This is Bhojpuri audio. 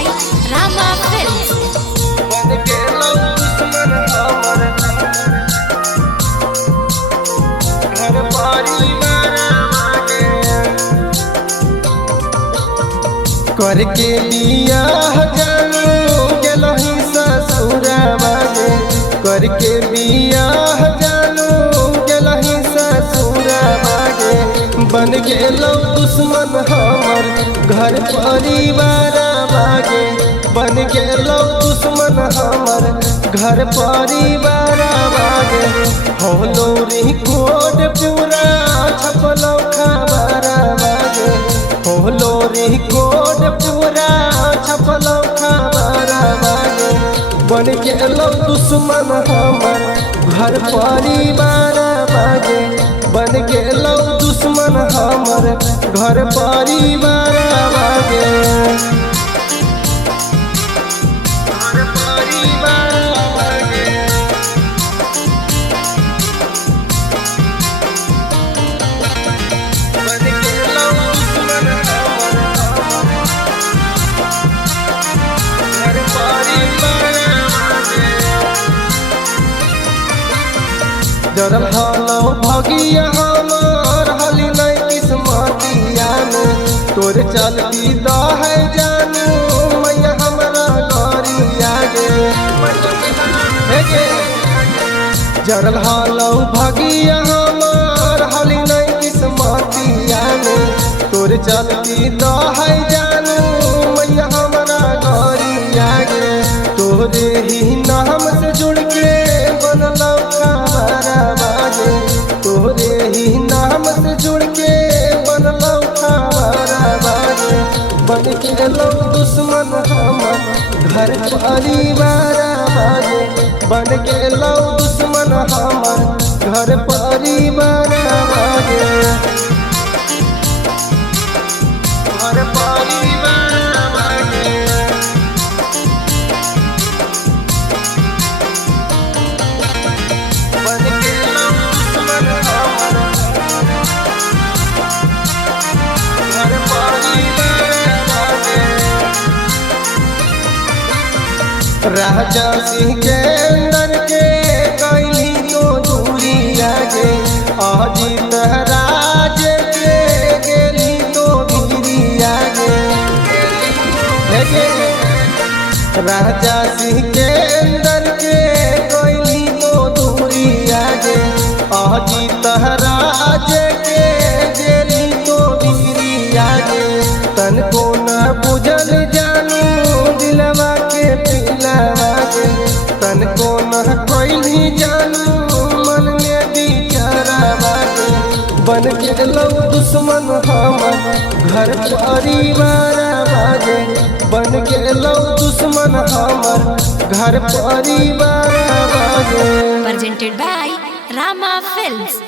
by Rama Films. बन के लो दुश्मन हमर घर परिवार मांगे करके बियाह जानू गेलही ससुरवा गे करके बियाह जानू गेलही ससुरवा गे बन गेलो दुश्मन हमर घर परिवार मांगे बन गेलो दुश्मन हमर घर परिवार मांगे होलो रिकॉर्ड पूरा छपलो खबर मांगे होलो रिकॉर्ड पूरा छपलो खबर मांगे बन गेलो दुश्मन हमर घर परिवार मांगे बन गेलो दुश्मन हमर घर परिवार मांगे जरल हलो भगिया हमार हली नहीं किस्मतिया में तोरे चलती द है जानू मैया हमारा गरिया गे जरल हलो भगिया हमार हली नहीं किस्मतिया में तोरे चलती द है जानू मैया हमारा गरिया गे तोरे ही नाम से जुड़ के बनलो तोरे ही नाम से जुड़ के बनलो खबर बन गेलो दुश्मन हमर घर परिवार मांगे बन गेलो दुश्मन हमर घर परिवार मांगे घर परिवार मांगे बन गेलो दुश्मन हमर घर परिवार मांगे राजा सिंह के अंदर के कैली तो दूरी आगे अजीत राज के गेली तो धीरी आगे राजा सिंह के अंदर के कैली तो दूरी आगे अजीत राज के गेली तो धीरी आगे तन को न बुझल जानू दिलवा के पिलवा गे तन को न कोई जानू मन में बिचारवा गे बन गेलो दुश्मन हमर घर परिवार मांगे बन गेलो दुश्मन हमर घर परिवार मांगे Presented by Rama Films.